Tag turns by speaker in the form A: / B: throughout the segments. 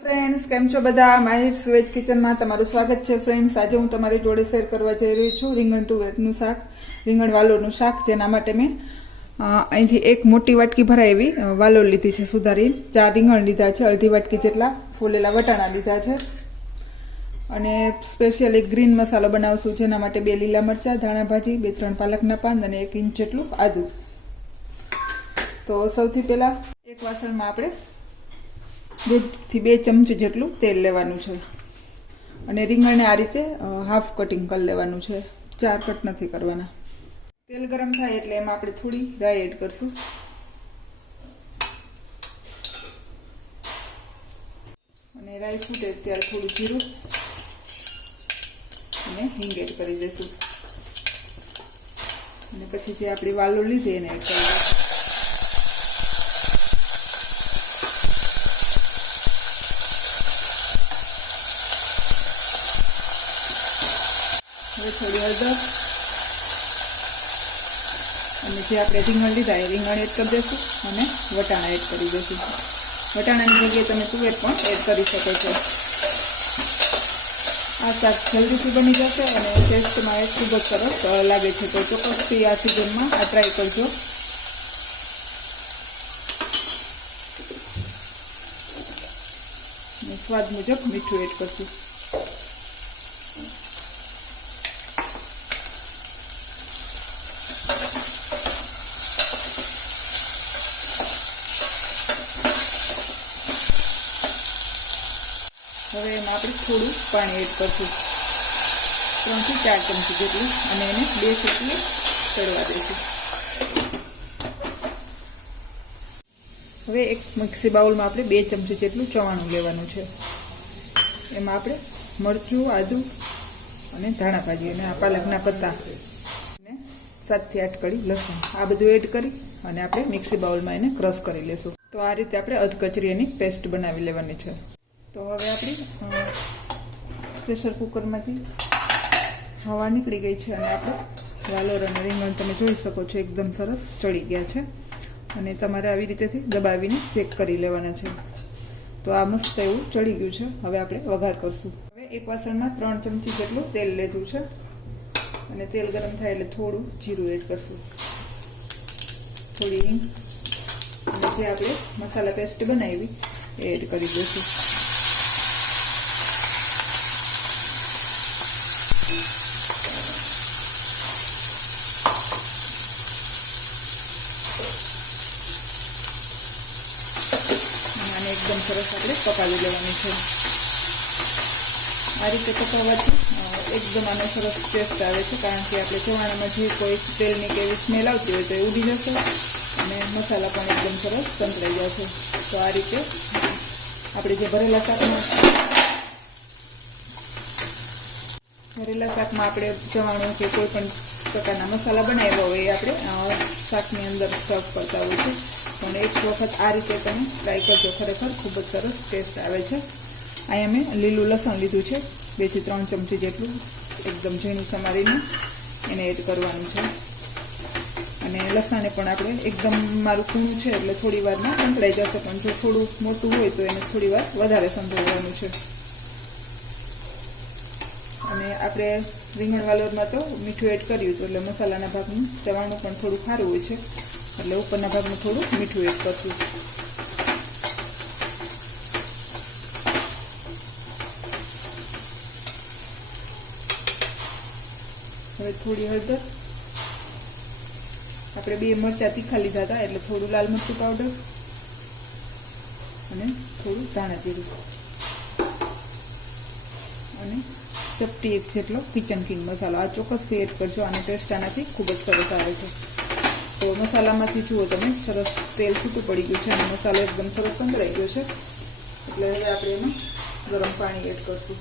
A: Friends કેમ છો બધા? માહિત વેજ કિચનમાં તમારું સ્વાગત છે ફ્રેન્ડ્સ આજે હું તમારી જોડે શેર કરવા જઈ રહી છું રીંગણ તુવેરનું શાક, રીંગણ વાલોનું શાક, જેના માટે મેં અહીંથી એક મોટી વાટકી ભરાય એવી વાલો લીધી છે, સુધારી. ચાર રીંગણ લીધા છે, અડધી વાટકી જેટલા ફૂલેલા વટાણા લીધા છે. અને સ્પેશિયલ એક ગ્રીન મસાલો બનાવશું, જેના માટે બે લીલા મરચાં, ધાણા ભાજી, બે ત્રણ પાલકના પાન અને એક ઇંચ જેટલું આદુ. તો સૌથી પહેલા એક વાસણમાં આપણે બેથી બે ચમચી જેટલું તેલ લેવાનું છે. અને રીંગણને આ રીતે હાફ કટિંગ કરી લેવાનું છે. ચાર કટ નથી કરવાના. તેલ ગરમ થાય એટલે એમાં આપણે થોડી રાઈ એડ કરશું. અને રાઈ ફૂટે ત્યારે થોડું જીરું અને હિંગ એડ કરી દઈશું. અને પછી જે આપણી વાલો લીધી એને એડ કરી હવે થોડી હળદર અને જે આપણે રીંગણ લીધા એ રીંગણ એડ કરી દઈશું અને વટાણા એડ કરી દઈશું. વટાણાની જગ્યાએ તમે તુવેર પણ એડ કરી શકો છો. આ શાક જલ્દીથી બની જશે અને ટેસ્ટમાં એ ખૂબ જ સરસ લાગે છે. તો ચોક્કસથી આ સિઝનમાં આ ટ્રાય કરજો. સ્વાદ મુજબ મીઠું એડ કરશું. હવે એમાં આપણે થોડું પાણી એડ કરશું. ત્રણથી ચાર ચમચી જેટલું, અને એને બે સીટી ચડવા દઈશું. હવે એક મિક્સી બાઉલમાં આપણે બે ચમચી જેટલું ચવાણું લેવાનું છે. એમાં આપણે મરચું, આદું અને ધાણા ભાજી અને આ પાલકના પત્તા અને સાતથી આઠ કળી લસણ. આ બધું એડ કરી અને આપણે મિક્સી બાઉલમાં એને ક્રશ કરી લેશું. તો આ રીતે આપણે અધકચરી એની પેસ્ટ બનાવી લેવાની છે. તો હવે આપણી પ્રેશર કુકરમાંથી હવા નીકળી ગઈ છે અને આપણે વાલોર અને રીંગણ તમે જોઈ શકો છો એકદમ સરસ ચડી ગયા છે. અને તમારે આવી રીતેથી દબાવીને ચેક કરી લેવાના છે. તો આ મસ્ત એવું ચડી ગયું છે. હવે આપણે વઘાર કરશું. હવે એક વાસણમાં ત્રણ ચમચી જેટલું તેલ લીધું છે. અને તેલ ગરમ થાય એટલે થોડું જીરું એડ કરશું. થોડી હિંગ. અને જે આપણે મસાલા પેસ્ટ બનાવી એ એડ કરી દઈશું અને આને એકદમ સરસ આપણે પકાવી લેવાની છે. આ રીતે પકાવવાથી એકદમ આનો સરસ ટેસ્ટ આવે છે, કારણ કે આપણે ચવાણામાં જે કોઈ તેલની કે એવી સ્મેલ આવતી હોય તો એ ઉડી જશે અને મસાલા પણ એકદમ સરસ સંતળાઈ જશે તો આ રીતે આપણે જે ભરેલા શાકમાં ભરેલા શાકમાં આપણે ચવાણું કે કોઈ પણ પ્રકારના મસાલા બનાવ્યા હોય એ આપણે શાકની અંદર સર્વ કરતા હોય છે પણ એક વખત આ રીતે તમે ટ્રાય કરજો. ખરેખર ખૂબ જ સરસ ટેસ્ટ આવે છે. અહીંયા મેં લીલું લસણ લીધું છે. બેથી ત્રણ ચમચી જેટલું એકદમ ઝીણું સમારીને એને એડ કરવાનું છે. અને લસણને પણ આપણે એકદમ મારું કૂણું છે એટલે થોડી વારમાં સંકળાઈ જશે. પણ જો થોડું મોટું હોય તો એને થોડી વાર વધારે સંભળવાનું છે. અને આપણે રીંગણ વાલોરમાં તો મીઠું એડ કર્યું હતું એટલે મસાલાના ભાગનું ચવાણું પણ થોડું ખારું હોય છે. એટલે ઉપરના ભાગમાં થોડું મીઠું એડ કરશું. હવે થોડી હળદર. આપણે બે મરચાં તીખા લીધા હતા, એટલે થોડું લાલ મરચું પાવડર અને થોડું ધાણા જીરું. અને ચપટી એક જેટલો કિચન કિંગ મસાલો. આ ચોક્કસથી એડ કરજો અને ટેસ્ટ આનાથી ખૂબ જ સરસ આવે છે. તો મસાલામાંથી જુઓ તમે, સરસ તેલ છૂટું પડી ગયું છે અને મસાલો એકદમ સરસ સંભળાઈ ગયો છે. એટલે હવે આપણે એમાં ગરમ પાણી એડ કરશું.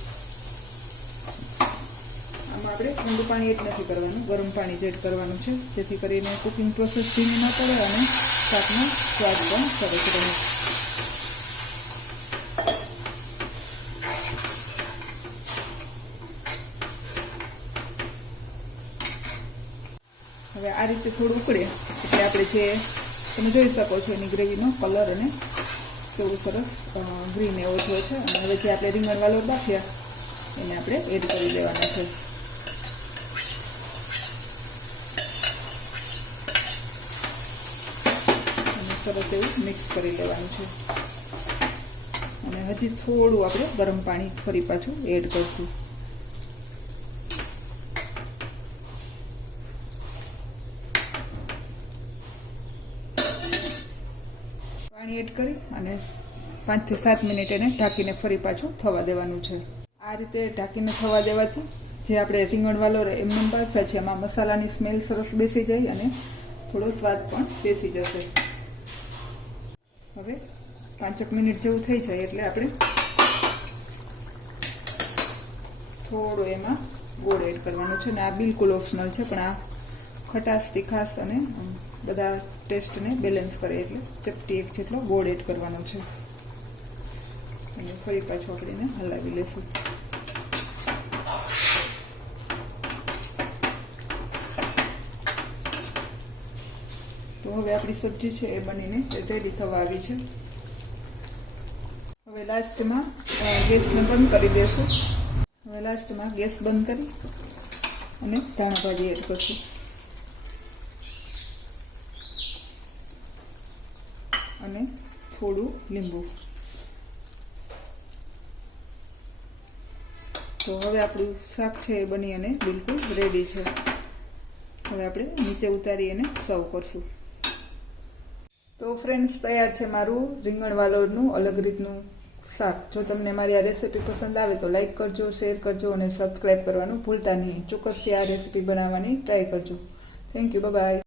A: આમાં આપણે ઠંડુ પાણી એડ નથી કરવાનું, ગરમ પાણી જ એડ કરવાનું છે. જેથી કરીને કુકિંગ પ્રોસેસ ધીમી ન પડે અને શાકનો સ્વાદ પણ સરસ રહે. હવે આ રીતે થોડું ઉકળે. એટલે આપણે જે તમે જોઈ શકો છો એની ગ્રેવીનો કલર અને કેવું સરસ ગ્રીન એવો થયો છે. અને હવે જે આપણે રીંગણ વાલો બાફ્યા, એને આપણે એડ કરી દેવાના છે. સરસ એવું મિક્સ કરી લેવાનું છે. અને હજી થોડું આપણે ગરમ પાણી ફરી પાછું એડ કરશું. પાણી એડ કરી અને પાંચથી સાત મિનિટ એને ઢાંકીને ફરી પાછું થવા દેવાનું છે. આ રીતે ઢાંકીને થવા દેવાથી જે આપણે રીંગણવાલો એમને બાફ્યા છે, એમાં મસાલાની સ્મેલ સરસ બેસી જાય અને થોડો સ્વાદ પણ બેસી જશે. હવે પાંચેક મિનિટ જેવું થઈ જાય એટલે આપણે થોડો એમાં ગોળ એડ કરવાનો છે અને આ બિલકુલ ઓપ્શનલ છે, પણ આ ખટાશ, તીખાશ અને બધા ટેસ્ટને બેલેન્સ કરે એટલે ચપટી એક જેટલો ગોળ એડ કરવાનો છે. અને ફરી પાછું આપણે હલાવી લેશું તો હવે આપણી સબ્જી છે એ બનીને રેડી થવા આવી છે. હવે લાસ્ટમાં ગેસને બંધ કરી દેશું. હવે લાસ્ટમાં ગેસ બંધ કરી અને ધાણા ભાજી એડ કરશું. અને થોડું લીંબુ. તો હવે આપણું શાક છે એ બની અને બિલકુલ રેડી છે. હવે આપણે નીચે ઉતારી અને સર્વ કરશું. તો ફ્રેન્ડ્સ તૈયાર છે મારું રીંગણ વાલોળનું અલગ રીતનું શાક. જો તમને મારી આ રેસીપી પસંદ આવે તો લાઈક કરજો શેર કરજો અને સબસ્ક્રાઈબ કરવાનું ભૂલતા નહીં. ચોક્કસથી આ રેસીપી બનાવવાની ટ્રાય કરજો. Thank you bye